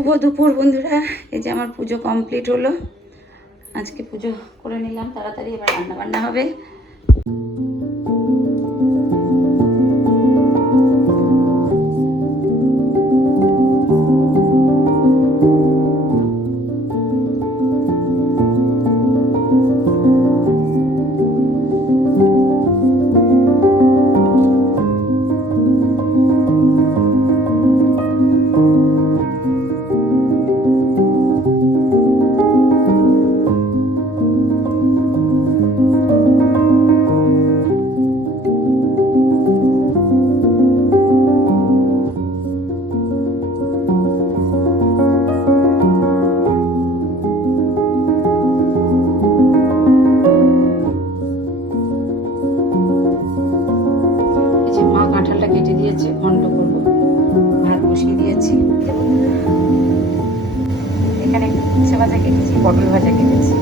শুভ দুপুর বন্ধুরা। এই যে আমার পুজো কমপ্লিট হলো। আজকে পুজো করে নিলাম তাড়াতাড়ি, এবার রান্না বান্না হবে। কাঁঠালটা কেটে দিয়েছে, ঘন্ট করবো। ভাত বসিয়ে দিয়েছি। এখানে একটু উচ্ছে ভাজা কেটেছি, পটল ভাজা কেটেছি,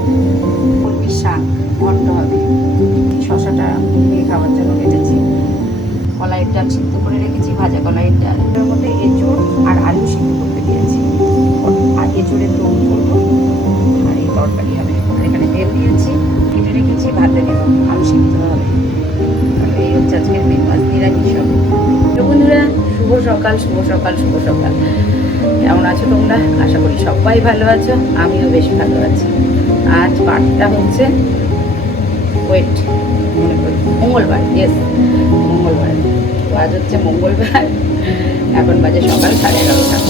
কলমির শাক ঘন্ট হবে। শশাটা দিয়ে খাওয়ার জন্য কেটেছি। কলাইয়ের ডাল সিদ্ধ করে রেখেছি, ভাজা কলাইয়ের ডাল। এর মধ্যে এঁচুড় আর আলু সিদ্ধ করতে দিয়েছি। আর এঁচুড়ের দম করবো আর এই তরকারি হবে। আর এখানে তেল দিয়েছি, কেটে রেখেছি, ভাতে দেবো, আলু সিদ্ধ হবে। এই হচ্ছে আজকের মেন মাছ, নিরামিষ হবে। বন্ধুরা, শুভ সকাল, শুভ সকাল, শুভ সকাল। কেমন আছো তোমরা? আশা করি সবাই ভালো আছো, আমিও বেশ ভালো আছি। আজ বারটা হচ্ছে, ওয়েট মনে করি মঙ্গলবার। ইয়েস, মঙ্গলবার। তো আজ হচ্ছে মঙ্গলবার। এখন বাজে সকাল 11:30।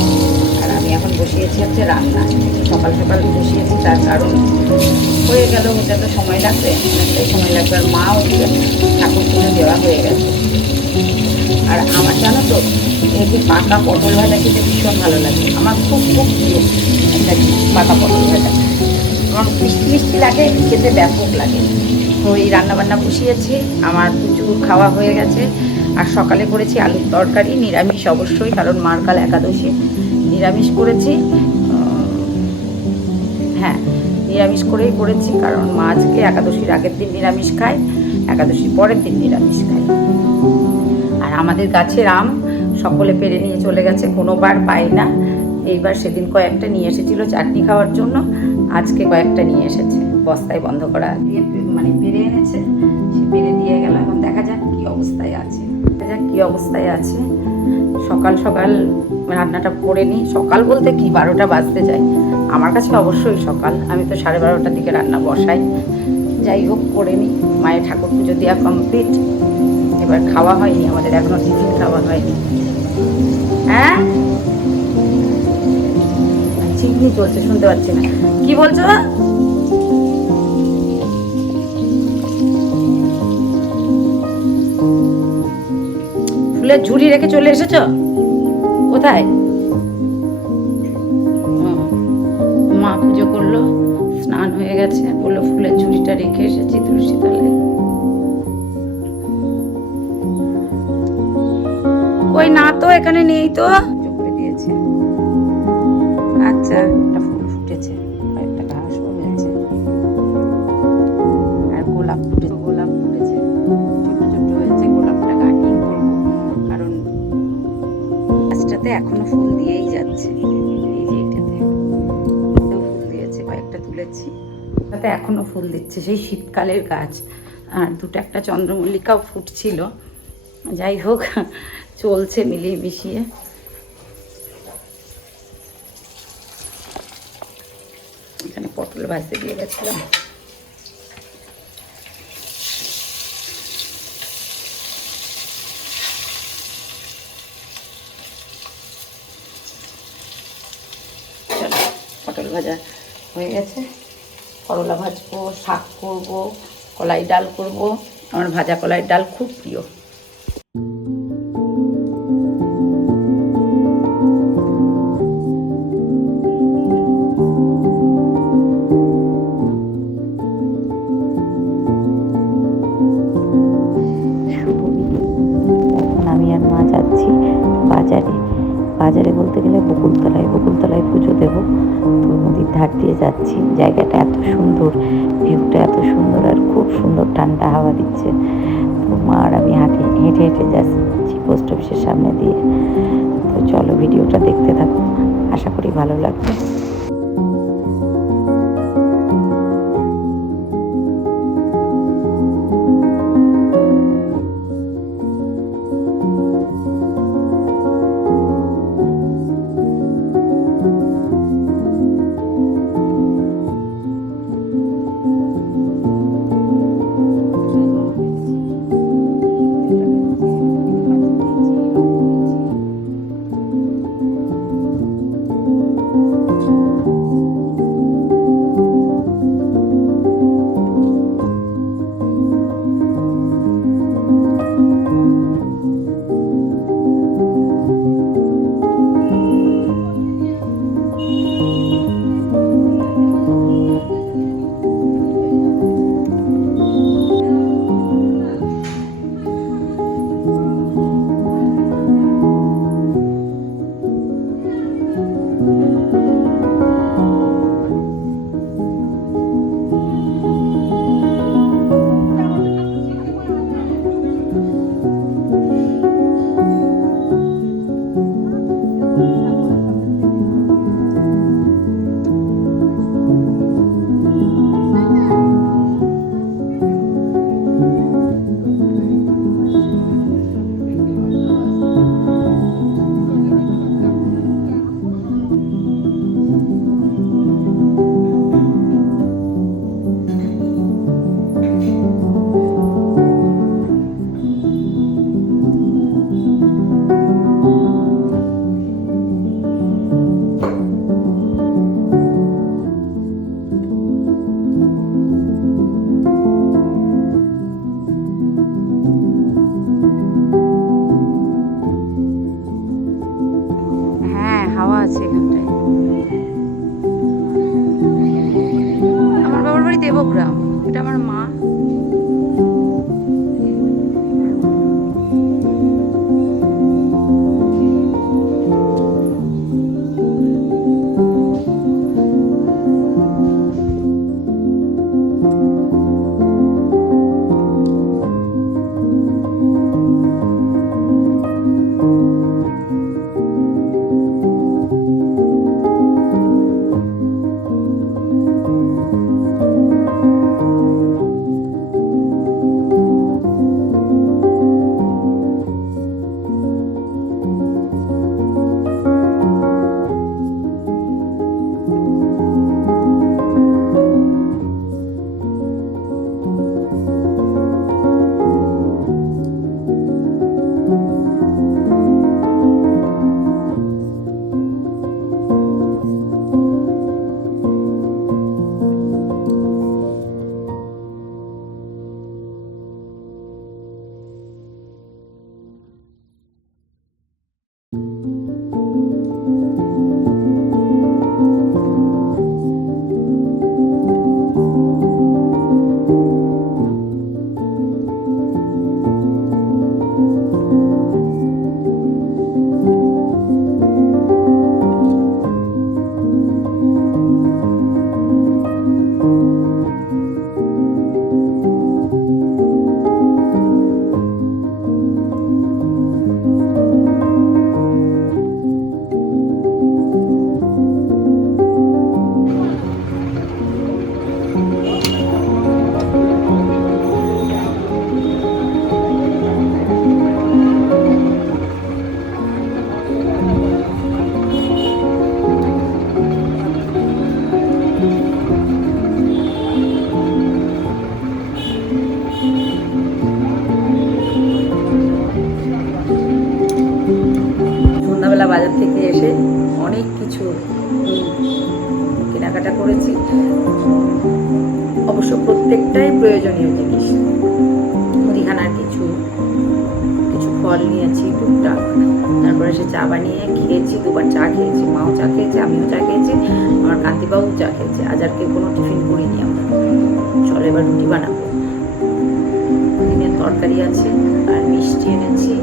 আর আমি এখন বসিয়েছি হচ্ছে রান্না। সকাল সকাল বসিয়েছি, তার কারণ হয়ে গেল, ওটা তো সময় লাগবে, অনেকটাই সময় লাগবে। আর মা উঠবে, ঠাকুর পুজো দেওয়া হয়ে গেছে। আর আমার জানো তো, এই যে পাকা পটল ভাজা খেতে ভীষণ ভালো লাগে। আমার খুব খুব প্রিয় একটা পাকা পটল ভাজা, কারণ মিষ্টি মিষ্টি লাগে, খেতে ব্যাপক লাগে। তো এই রান্নাবান্না বসিয়েছি, আমার প্রচুর খাওয়া হয়ে গেছে। আর সকালে করেছি আলুর তরকারি, নিরামিষ অবশ্যই, কারণ মার কাল একাদশী। নিরামিষ করেছি, হ্যাঁ নিরামিষ করেই করেছি, কারণ মা আজকে একাদশীর আগের দিন নিরামিষ খায়, একাদশীর পরের দিন নিরামিষ খায়। আর আমাদের গাছের আম সকলে পেরে নিয়ে চলে গেছে, কোনোবার পাই না। এইবার সেদিন কয়েকটা নিয়ে এসেছিল চাটনি খাওয়ার জন্য, আজকে কয়েকটা নিয়ে এসেছে, বস্তায় বন্ধ করা দিয়ে মানে পেরে এনেছে, সে পেরে দিয়ে গেল। এখন দেখা যাক কী অবস্থায় আছে, সকাল সকাল রান্নাটা করে নিই। সকাল বলতে কি 12টা বাজতে যায়, আমার কাছে অবশ্যই সকাল। আমি তো 12:30টার দিকে রান্না বসাই। যাই হোক, করে নিই। মায়ের ঠাকুর পুজো দেওয়া কমপ্লিট। এবার খাওয়া হয়নি আমাদের, এখনো টিফিন খাওয়া হয়নি। হ্যাঁ, চিমনি চলছে, শুনতে পাচ্ছি না। কি বলছো? ফুলের ঝুড়ি রেখে চলে এসেছো? কোথায়? মা পুজো করলো, স্নান হয়ে গেছে, বললো ফুলের ঝুড়িটা রেখে এসেছি তুলসী তলায়। কই না তো, এখানে নেই তো। চোখে দিয়েছে। আচ্ছা, একটা ফুল ফুটেছে, কয়েকটা ঘাসও হয়েছে, আর গোলাপ ফুটেছে, ছোট ছোট হয়েছে। গোলাপটা কাটিং করবো, কারণ গাছটাতে এখনো ফুল দিয়েই যাচ্ছে। এই যে এটাতে ফুল দিয়েছে, কয়েকটা তুলেছি, তাতে এখনো ফুল দিচ্ছে, সেই শীতকালের গাছ। আর একটা চন্দ্রমল্লিকাও ফুটছিল। যাই হোক, চলছে মিলিয়ে মিশিয়ে। এখানে পটল ভাজতে দিয়ে গেছিলাম। পটল ভাজা হয়ে গেছে, করলা ভাজবো, শাক করবো, কলাই ডাল করবো। আমার ভাজা কলাই ডাল খুব প্রিয়। আমি আর মা যাচ্ছি বাজারে বলতে গেলে বকুলতলায় পুজো দেবো। তো নদীর ধার দিয়ে যাচ্ছি, জায়গাটা এত সুন্দর, ভিউটা এত সুন্দর, আর খুব সুন্দর ঠান্ডা হাওয়া দিচ্ছে। তো মা আর আমি হেঁটে হেঁটে যাচ্ছি পোস্ট অফিসের সামনে দিয়ে। তো চলো ভিডিওটা দেখতে থাকো, আশা করি ভালো লাগবে। হাওয়া আছে এখানটায়। আমার বাবার বাড়ি দেবগ্রাম, এটা আমার মা। বাজার থেকে এসে অনেক কিছু কেনাকাটা করেছি, অবশ্য প্রত্যেকটাই প্রয়োজনীয় জিনিস। মুদিখানার কিছু কিছু ফল নিয়েছি টুকটাক, তারপরে সে চা বানিয়ে খেয়েছি, দুবার চা খেয়েছি, মাও চা খেয়েছে, আমিও চা খেয়েছি, আমার কান্তিবাবু চা খেয়েছে। আজ আর কেউ কোনো টিফিন করিনি আমরা। চলো এবার রুটি বানাবো। ডিমের তরকারি আছে আর মিষ্টি এনেছি।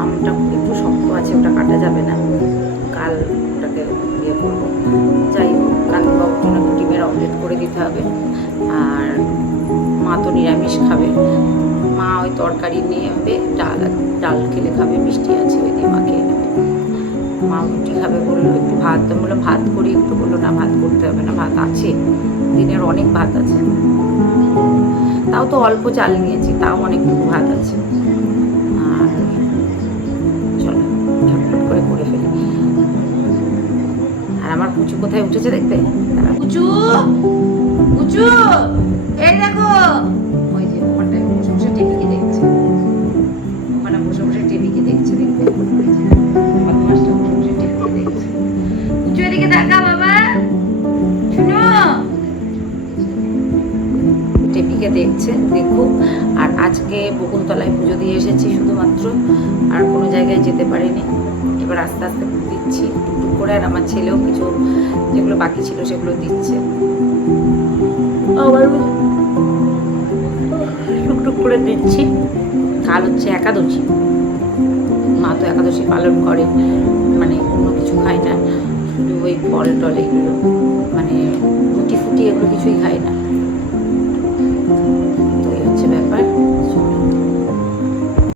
আমটা একটু শক্ত আছে, ওটা কাটা যাবে না, কাল ওটাকে ইয়ে করবো। যাই হোক, কান্তিবাবুর জন্য ডিমের অমলেট করে দিতে হবে। আর মা তো নিরামিষ খাবে, মা ওই তরকারি নিয়ে হবে, ডাল খেলে খাবে, মিষ্টি আছে ওই দিয়ে মা খেয়ে নেবে। মা রুটি খাবে বললো, একটু ভাত, তো বললাম ভাত করি একটু, বললো না ভাত করতে হবে না, ভাত আছে, দিনের অনেক ভাত আছে, তাও তো অল্প চাল নিয়েছি, তাও অনেকটুকু ভাত আছে। আর চলো ঝটপট করে করে ফেলি। আর আমার পুচু কোথায় উঠেছে দেখবে, পুচু পুচু, এই দেখো, ওই যে ওখানটায় বসে বসে টিভিকে দেখছে, ওখানে বসে বসে টিভিকে দেখছে, দেখবে বদমাসটা বসে বসে টিভিকে দেখছে। পুচু এদিকে দেখা বাবা, শুনো, টিভিকে দেখছে, দেখুক। আর আজকে বকুলতলায় পুজো দিয়ে এসেছি শুধুমাত্র, আর কোনো জায়গায় যেতে পারিনি। এবার আস্তে আস্তে দিচ্ছি টুকটুক করে, আর আমার ছেলেও কিছু যেগুলো বাকি ছিল সেগুলো দিচ্ছে, আবার টুকটুক করে দিচ্ছি। কাল হচ্ছে একাদশী, মা তো একাদশী পালন করে, মানে অন্য কিছু খায় না, শুধু ওই ফল টল এগুলো, মানে রুটি ফুটি এগুলো কিছুই খায় না।